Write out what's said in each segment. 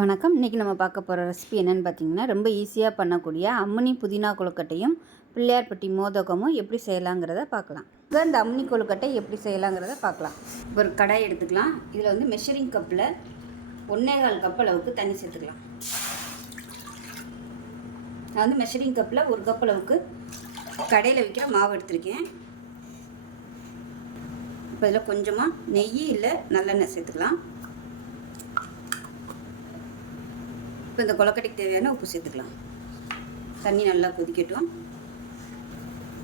வணக்கம். இன்றைக்கி நம்ம பார்க்க போகிற ரெசிபி என்னென்னு பார்த்தீங்கன்னா, ரொம்ப ஈஸியாக பண்ணக்கூடிய அம்மினி புதினா கொழுக்கட்டையும் பிள்ளையார்பட்டி மோதகமும் எப்படி செய்யலாங்கிறத பார்க்கலாம். இப்போ இந்த அம்மினி கொழுக்கட்டை எப்படி செய்யலாங்கிறத பார்க்கலாம். ஒரு கடாய் எடுத்துக்கலாம். இதில் வந்து மெஷரிங் கப்பில் 1.25 கப் அளவுக்கு தண்ணி சேர்த்துக்கலாம். நான் வந்து மெஷரிங் கப்பில் 1 கப் அளவுக்கு கடையில் விற்கிற மாவு எடுத்திருக்கேன். இப்போ இதில் கொஞ்சமாக நெய் இல்லை நல்லெண்ணெய் சேர்த்துக்கலாம். இப்போ இந்த கொழுக்கட்டைக்கு தேவையான உப்பு சேர்த்துக்கலாம். தண்ணி நல்லா கொதிக்கட்டும்.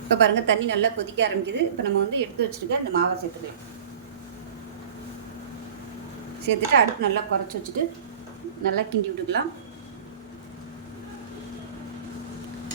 இப்போ பாருங்கள், தண்ணி நல்லா கொதிக்க ஆரம்பிக்குது. இப்போ நம்ம வந்து எடுத்து வச்சுருக்க இந்த மாவை சேர்த்துக்கலாம். சேர்த்துட்டு அடுப்பு நல்லா குறைச்சி வச்சுட்டு நல்லா கிண்டி விட்டுக்கலாம்.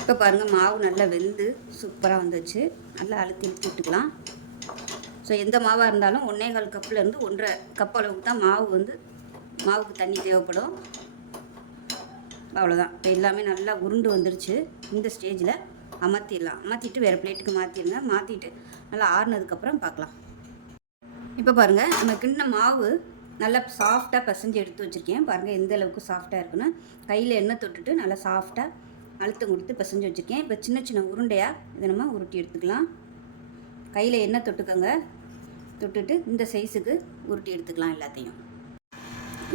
இப்போ பாருங்கள், மாவு நல்லா வெந்து சூப்பராக வந்துச்சு. நல்லா அழுத்தி விட்டுக்கலாம். ஸோ எந்த மாவாக இருந்தாலும் 1.25 கப்புலேருந்து 1.5 கப் அளவுக்கு தான் மாவுக்கு தண்ணி தேவைப்படும். அவ்வளோதான். இப்போ எல்லாமே நல்லா உருண்டு வந்துருச்சு. இந்த ஸ்டேஜில் அமர்த்திடலாம். அமர்த்திட்டு வேறு பிளேட்டுக்கு மாற்றிடுங்க. மாற்றிட்டு நல்லா ஆறுனதுக்கப்புறம் பார்க்கலாம். இப்போ பாருங்கள், நம்ம கிண்ண மாவு நல்லா சாஃப்டாக பிசைஞ்சு எடுத்து வச்சுருக்கேன். பாருங்கள் எந்த அளவுக்கு சாஃப்டாக இருக்குன்னு. கையில் எண்ணெய் தொட்டுட்டு நல்லா சாஃப்டாக அழுத்தம் கொடுத்து பிசைஞ்சு வச்சுருக்கேன். இப்போ சின்ன சின்ன உருண்டையாக இதை நம்ம உருட்டி எடுத்துக்கலாம். கையில் எண்ணெய் தொட்டுக்கோங்க. தொட்டுட்டு இந்த சைஸுக்கு உருட்டி எடுத்துக்கலாம் எல்லாத்தையும்.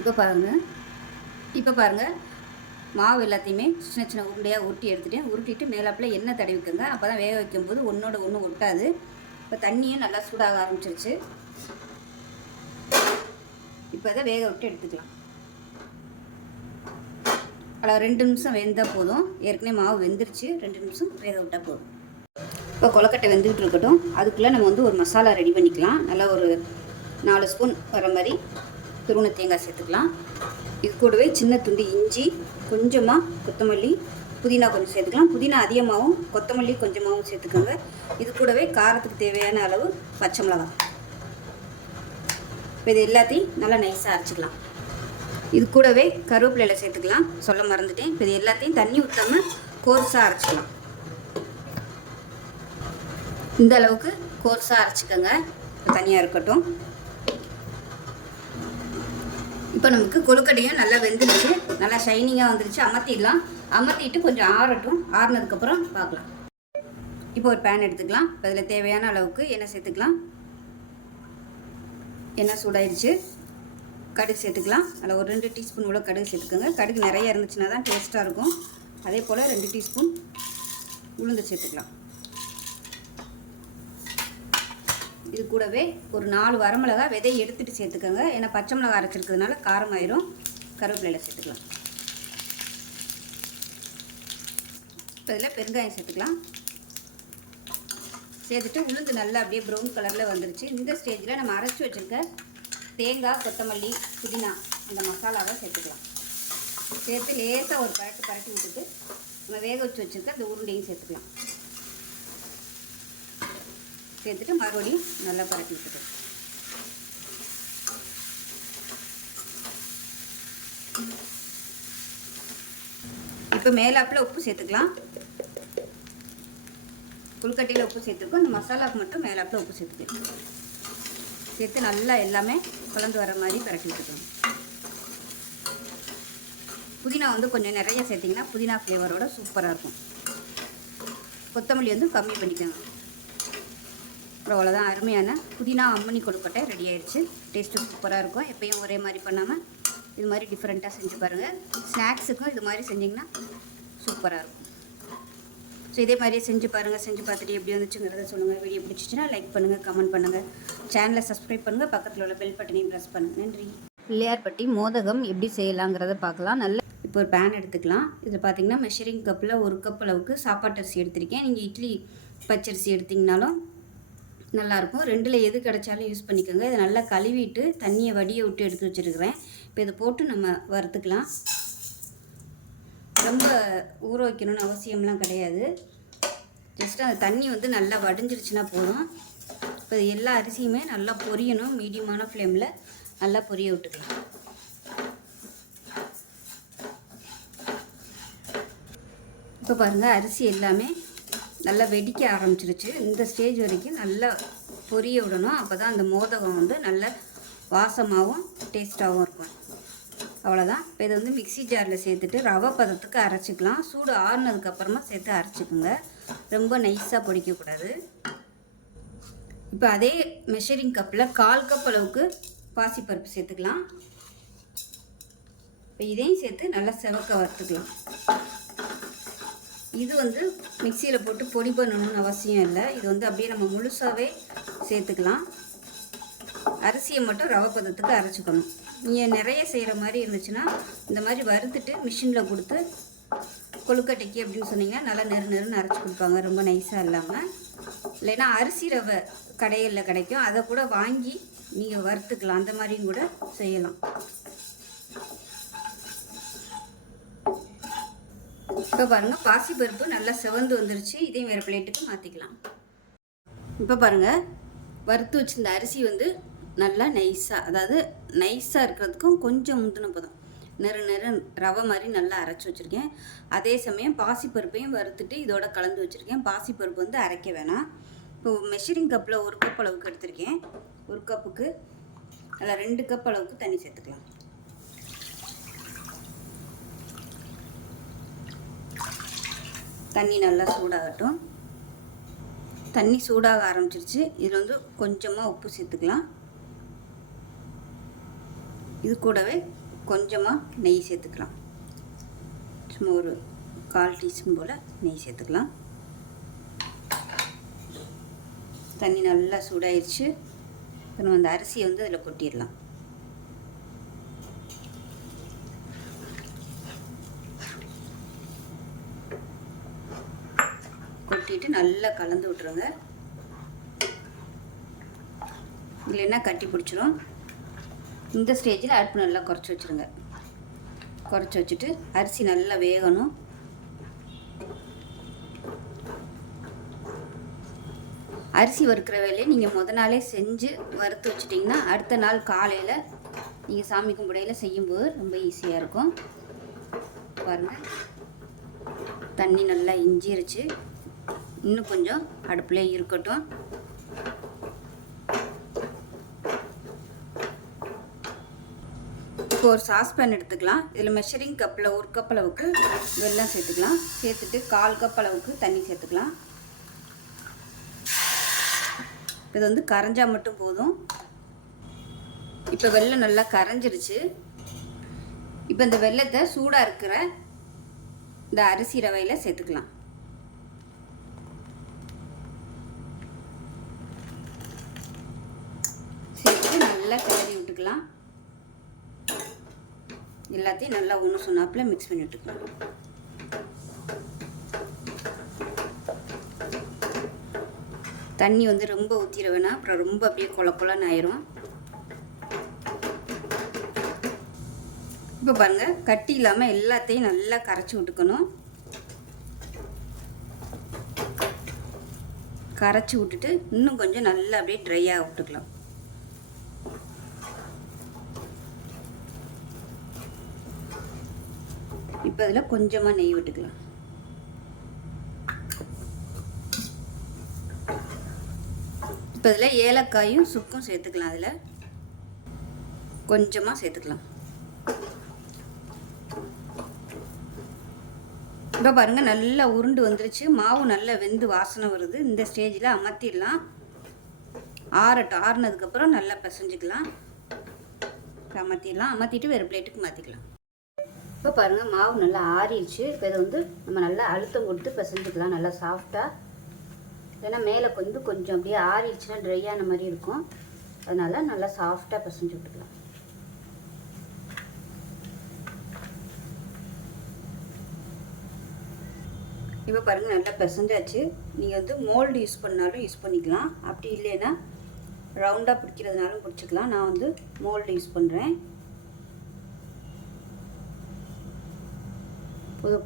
இப்போ பாருங்கள் மாவு எல்லாத்தையுமே சின்ன சின்ன உருண்டையாக உருட்டி எடுத்துகிட்டேன். உருட்டிட்டு மேலாப்பில் எண்ணெய் தடவிக்கோங்க. அப்போ தான் வேக வைக்கும்போது ஒன்றோட ஒன்று ஒட்டாது. இப்போ தண்ணியும் நல்லா சூடாக ஆரம்பிச்சிருச்சு. இப்போ இதை வேக விட்டு எடுத்துக்கலாம். அதில் 2 நிமிஷம் வெந்தால் போதும். ஏற்கனவே மாவு வெந்துருச்சு. 2 நிமிஷம் வேக விட்டால் போதும். இப்போ கொழுக்கட்டை வெந்துக்கிட்டு இருக்கட்டும். அதுக்குள்ளே நம்ம வந்து ஒரு மசாலா ரெடி பண்ணிக்கலாம். நல்லா ஒரு 4 ஸ்பூன் வர மாதிரி துருவன தேங்காய் சேர்த்துக்கலாம். இது கூடவே சின்ன துண்டு இஞ்சி, கொஞ்சமாக கொத்தமல்லி, புதினா கொஞ்சம் சேர்த்துக்கலாம். புதினா அதிகமாகவும் கொத்தமல்லி கொஞ்சமாகவும் சேர்த்துக்கோங்க. இது கூடவே காரத்துக்கு தேவையான அளவு பச்சை மிளகாய். இப்போ இது எல்லாத்தையும் நல்லா நைஸாக அரைச்சிக்கலாம். இது கூடவே கருவேப்பிலையில் சேர்த்துக்கலாம். சொல்ல மறந்துட்டேன். இப்போ இது எல்லாத்தையும் தண்ணி ஊற்றாமல் கோர்ஸாக அரைச்சிக்கலாம். இந்த அளவுக்கு கோர்ஸாக அரைச்சிக்கோங்க. தனியாக இருக்கட்டும். இப்போ நமக்கு கொழுக்கட்டையும் நல்லா வெந்துருச்சு. நல்லா ஷைனிங்காக வந்துருச்சு. அமர்த்திடலாம். அமர்த்திட்டு கொஞ்சம் ஆறட்டும். ஆறுனதுக்கப்புறம் பார்க்கலாம். இப்போ ஒரு பேன் எடுத்துக்கலாம். இப்போ அதில் தேவையான அளவுக்கு எண்ணெய் சேர்த்துக்கலாம். எண்ணெய் சூடாயிடுச்சு. கடுகு சேர்த்துக்கலாம். அதில் ஒரு 2 டீஸ்பூன் உள்ள கடுகு சேர்த்துக்கோங்க. கடுகு நிறைய இருந்துச்சுன்னா தான் டேஸ்ட்டாக இருக்கும். அதே போல் 2 டீஸ்பூன் உளுந்து சேர்த்துக்கலாம். இது கூடவே ஒரு 4 வரமிளகாய் விதையை எடுத்துகிட்டு சேர்த்துக்கோங்க. ஏன்னா பச்சை மிளகாய் அரைச்சிருக்கிறதுனால காரமாயிரும். கருவேப்பிலையில் சேர்த்துக்கலாம். இப்போ இதில் பெருங்காயம் சேர்த்துக்கலாம். சேர்த்துட்டு உளுந்து நல்லா அப்படியே ப்ரௌன் கலரில் வந்துருச்சு. இந்த ஸ்டேஜில் நம்ம அரைச்சி வச்சுருக்க தேங்காய், கொத்தமல்லி, புதினா அந்த மசாலாவை சேர்த்துக்கலாம். சேர்த்து லேசாக ஒரு பரட்டி விட்டுட்டு நம்ம வேக வச்சு வச்சுருக்க அந்த உருண்டையும் சேர்த்துக்கலாம். சேர்த்துட்டு மறுபடியும் நல்லா பரட்டி விட்டுக்கலாம். இப்போ மேலாப்பில் உப்பு சேர்த்துக்கலாம். கொழுக்கட்டையில் உப்பு சேர்த்துருக்கோம். இந்த மசாலாவுக்கு மட்டும் மேலாப்பில் உப்பு சேர்த்துக்கலாம். சேர்த்து நல்லா எல்லாமே கலந்து வர மாதிரி பரட்டி விட்டுக்கலாம். புதினா வந்து கொஞ்சம் நிறைய சேர்த்திங்கன்னா புதினா ஃப்ளேவரோட சூப்பராக இருக்கும். கொத்தமல்லி வந்து கம்மி பண்ணிக்கோங்க. அவ்வளோதான். அருமையான புதினா அம்மனி கொழுக்கட்டை ரெடி ஆகிடுச்சு. டேஸ்ட்டு சூப்பராக இருக்கும். எப்பயும் ஒரே மாதிரி பண்ணாமல் இது மாதிரி டிஃப்ரெண்ட்டாக செஞ்சு பாருங்கள். ஸ்நாக்ஸுக்கும் இது மாதிரி செஞ்சிங்கன்னா சூப்பராக இருக்கும். ஸோ இதே மாதிரியே செஞ்சு பாருங்கள். செஞ்சு பார்த்துட்டு எப்படி வந்துச்சுங்கிறத சொல்லுங்கள். வீடியோ பிடிச்சிச்சின்னா லைக் பண்ணுங்கள், கமெண்ட் பண்ணுங்கள், சேனலை சப்ஸ்கிரைப் பண்ணுங்கள், பக்கத்தில் உள்ள பெல் பட்டனையும் ப்ரெஸ் பண்ணுங்கள். நன்றி. பிள்ளையார்பட்டி மோதகம் எப்படி செய்யலாங்கிறத பார்க்கலாம். இப்போ ஒரு பேன் எடுத்துக்கலாம். இதில் பார்த்தீங்கன்னா மெஷரிங் கப்பில் 1 கப் அளவுக்கு சாப்பாட்டு அரிசி எடுத்திருக்கேன். நீங்கள் இட்லி பச்சரிசி எடுத்திங்கனாலும் நல்லாயிருக்கும். 2ல் எது கிடைச்சாலும் யூஸ் பண்ணிக்கோங்க. இதை நல்லா கழுவிட்டு தண்ணியை வடியை விட்டு எடுத்து வச்சுருக்கிறேன். இப்போ இதை போட்டு நம்ம வறுத்துக்கலாம். ரொம்ப ஊற வைக்கணும்னு அவசியம்லாம் கிடையாது. ஜஸ்ட் அந்த தண்ணி வந்து நல்லா வடிஞ்சிருச்சுன்னா போதும். இப்போ எல்லா அரிசியுமே நல்லா பொரியணும். மீடியமான ஃப்ளேமில் நல்லா பொரிய விட்டுக்கலாம். இப்போ பாருங்கள், அரிசி எல்லாமே நல்லா வெடிக்க ஆரம்பிச்சிருச்சு. இந்த ஸ்டேஜ் வரைக்கும் நல்லா பொரிய விடணும். அப்போ தான் அந்த மோதகம் வந்து நல்ல வாசமாகவும் டேஸ்ட்டாகவும் இருக்கும். அவ்வளோதான். இப்போ இதை வந்து மிக்ஸி ஜாரில் சேர்த்துட்டு ரவை பதத்துக்கு அரைச்சிக்கலாம். சூடு ஆறுனதுக்கப்புறமா சேர்த்து அரைச்சிக்கோங்க. ரொம்ப நைஸாக பொடிக்கக்கூடாது. இப்போ அதே மெஷரிங் கப்பில் 1/4 கப் அளவுக்கு பாசிப்பருப்பு சேர்த்துக்கலாம். இப்போ இதையும் சேர்த்து நல்லா செவக்க வறுத்துக்கலாம். இது வந்து மிக்சியில் போட்டு பொடி பண்ணணும்னு அவசியம் இல்லை. இது வந்து அப்படியே நம்ம முழுசாகவே சேர்த்துக்கலாம். அரிசியை மட்டும் ரவை பதத்துக்கு அரைச்சிக்கணும். நீங்கள் நிறைய செய்கிற மாதிரி இருந்துச்சுன்னா இந்த மாதிரி வறுத்துட்டு மிஷினில் கொடுத்து கொழுக்கட்டைக்கு அப்படின்னு சொன்னீங்கன்னா நல்லா நெருன்னு அரைச்சி கொடுப்பாங்க, ரொம்ப நைஸாக இல்லாமல். இல்லைன்னா அரிசி ரவை கடைகளில் கிடைக்கும், அதை கூட வாங்கி நீங்கள் வறுத்துக்கலாம். அந்த மாதிரியும் கூட செய்யலாம். இப்போ பாருங்கள், பாசிப்பருப்பு நல்லா செவந்து வந்துருச்சு. இதையும் வேறு பிளேட்டுக்கு மாற்றிக்கலாம். இப்போ பாருங்கள், வறுத்து வச்சுருந்த அரிசி வந்து நல்லா நைஸாக, அதாவது நைஸாக இருக்கிறதுக்கும் கொஞ்சம் முந்தின பதம் நெரு ரவை மாதிரி நல்லா அரைச்சி வச்சுருக்கேன். அதே சமயம் பாசிப்பருப்பையும் வறுத்துட்டு இதோட கலந்து வச்சுருக்கேன். பாசிப்பருப்பு வந்து அரைக்க வேணாம். இப்போ மெஷரிங் கப்பில் 1 கப் அளவுக்கு எடுத்திருக்கேன். 1 கப்புக்கு நல்லா 2 கப் அளவுக்கு தண்ணி சேர்த்துக்கலாம். தண்ணி நல்லா சூடாகட்டும். தண்ணி சூடாக ஆரம்பிச்சிருச்சு. இதில் வந்து கொஞ்சமாக உப்பு சேர்த்துக்கலாம். இது கூடவே கொஞ்சமாக நெய் சேர்த்துக்கலாம். சும்மா ஒரு 1/4 டீஸ்பூன் போல் நெய் சேர்த்துக்கலாம். தண்ணி நல்லா சூடாயிருச்சு. இப்போ நம்ம அந்த அரிசியை வந்து அதில் கொட்டிடலாம். கொட்டிட்டு நல்லா கலந்து விட்ருங்க. இல்லைன்னா கட்டி பிடிச்சிரும். இந்த ஸ்டேஜில் அடுப்பு நல்லா குறைச்சி வச்சுருங்க. குறைச்சி வச்சுட்டு அரிசி நல்லா வேகணும். அரிசி வறுக்கிற வேலையை நீங்கள் முத நாளே செஞ்சு வறுத்து வச்சிட்டிங்கன்னா அடுத்த நாள் காலையில் நீங்கள் சாமி கும்பிடையில் செய்யும்போது ரொம்ப ஈஸியாக இருக்கும். பாருங்கள், தண்ணி நல்லா இஞ்சிருச்சு. இன்னும் கொஞ்சம் அடுப்புலேயே இருக்கட்டும். இப்போ ஒரு சாஸ்பேன் எடுத்துக்கலாம். இதில் மெஷரிங் கப்பில் 1 கப் அளவுக்கு வெல்லம் சேர்த்துக்கலாம். சேர்த்துட்டு 1/4 கப் அளவுக்கு தண்ணி சேர்த்துக்கலாம். இது வந்து கரைஞ்சால் மட்டும் போதும். இப்போ வெல்லம் நல்லா கரைஞ்சிருச்சு. இப்போ இந்த வெல்லத்தை சூடாக இருக்கிற இந்த அரிசி ரவையில் சேர்த்துக்கலாம். சேர்த்து நல்லா கிளறி விட்டுக்கலாம். எல்லாத்தையும் நல்லா ஒன்று சொன்னாப்பில் மிக்ஸ் பண்ணி விட்டுக்கலாம். தண்ணி வந்து ரொம்ப ஊற்றிட வேணாம், அப்புறம் ரொம்ப அப்படியே கொலன்னு ஆயிரும். இப்போ பாருங்கள், கட்டி இல்லாமல் எல்லாத்தையும் நல்லா கரைச்சி விட்டுக்கணும். கரைச்சி விட்டுட்டு இன்னும் கொஞ்சம் நல்லா அப்படியே ட்ரையாக விட்டுக்கலாம். இப்போ அதில் கொஞ்சமாக நெய் விட்டுக்கலாம். இப்போ இதில் ஏலக்காயும் சுக்கும் சேர்த்துக்கலாம். அதில் கொஞ்சமாக சேர்த்துக்கலாம். இப்போ பாருங்கள், நல்லா உருண்டு வந்துருச்சு. மாவு நல்லா வெந்து வாசனை வருது. இந்த ஸ்டேஜில் அமர்த்திடலாம். ஆறுனதுக்கப்புறம் நல்லா பிசைஞ்சிக்கலாம். அமர்த்திடலாம். அமர்த்திட்டு வேறு பிளேட்டுக்கு மாற்றிக்கலாம். இப்போ பாருங்கள், மாவு நல்லா ஆறிடுச்சு. இப்போ இதை வந்து நம்ம நல்லா அழுத்தம் கொடுத்து பிசைஞ்சிக்கலாம். நல்லா சாஃப்டாக. ஏன்னா மேலே கொஞ்சம் அப்படியே ஆறிடுச்சுன்னா ட்ரையான மாதிரி இருக்கும். அதனால் நல்லா சாஃப்டாக பிசைஞ்சு விட்டுக்கலாம். இப்போ பாருங்கள், நல்லா பிசைஞ்சாச்சு. நீங்கள் வந்து மோல்டு யூஸ் பண்ணாலும் யூஸ் பண்ணிக்கலாம். அப்படி இல்லைன்னா ரவுண்டாக பிடிக்கிறதுனாலும் பிடிச்சிக்கலாம். நான் வந்து மோல்டு யூஸ் பண்ணுறேன்.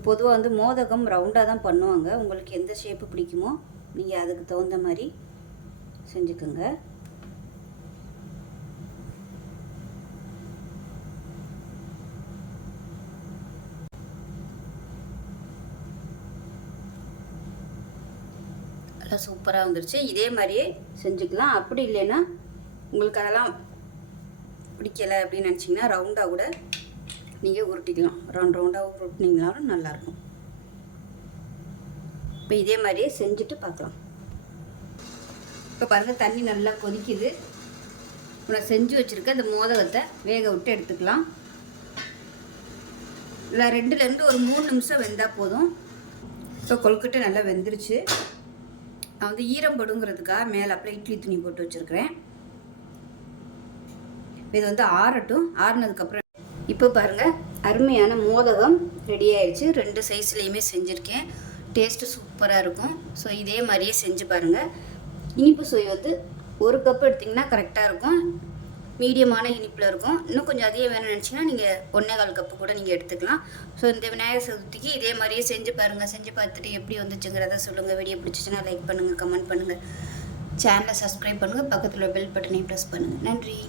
பொதுவாக வந்து மோதகம் ரவுண்டாக தான் பண்ணுவாங்க. உங்களுக்கு எந்த ஷேப்பு பிடிக்குமோ நீங்கள் அதுக்கு தகுந்த மாதிரி செஞ்சுக்கோங்க. நல்லா சூப்பராக வந்துருச்சு. இதே மாதிரியே செஞ்சுக்கலாம். அப்படி இல்லைன்னா உங்களுக்கு அதெல்லாம் பிடிக்கலை அப்படின்னு நினச்சிங்கன்னா ரவுண்டாக கூட நீங்கள் உருட்டிக்கலாம். ரவுண்டாக உருட்டினீங்களாலும் நல்லாயிருக்கும். இப்போ இதே மாதிரியே செஞ்சுட்டு பார்க்கலாம். இப்போ பாருங்கள், தண்ணி நல்லா கொதிக்குது. நான் செஞ்சு வச்சுருக்க இந்த மோதகத்தை வேக விட்டு எடுத்துக்கலாம். இல்லை 2லேருந்து ஒரு 3 நிமிஷம் வெந்தால் போதும். இப்போ கொழுக்கட்டை நல்லா வெந்துருச்சு. நான் வந்து ஈரம் படுங்கிறதுக்காக மேலே அப்படியே இட்லி துணி போட்டு வச்சுருக்கிறேன். இது வந்து ஆறட்டும். ஆறுனதுக்கப்புறம் இப்போ பாருங்கள், அருமையான மோதகம் ரெடி ஆயிடுச்சு. 2 சைஸ்லேயுமே செஞ்சுருக்கேன். டேஸ்ட்டு சூப்பராக இருக்கும். ஸோ இதே மாதிரியே செஞ்சு பாருங்கள். இனிப்பு சுவை வந்து 1 கப் எடுத்திங்கன்னா கரெக்டாக இருக்கும். மீடியமான இனிப்பில் இருக்கும். இன்னும் கொஞ்சம் அதிகம் வேணும்னு நினச்சிங்கன்னா நீங்கள் 1.25 கப்பு கூட நீங்கள் எடுத்துக்கலாம். ஸோ இந்த விநாயகர் சதுர்த்திக்கு இதே மாதிரியே செஞ்சு பாருங்கள். செஞ்சு பார்த்துட்டு எப்படி வந்துச்சுங்கிறத சொல்லுங்கள். வீடியோ பிடிச்சிச்சுன்னா லைக் பண்ணுங்கள், கமெண்ட் பண்ணுங்கள், சேனலை சப்ஸ்கிரைப் பண்ணுங்கள், பக்கத்தில் பெல் பட்டனையும் ப்ரெஸ் பண்ணுங்கள். நன்றி.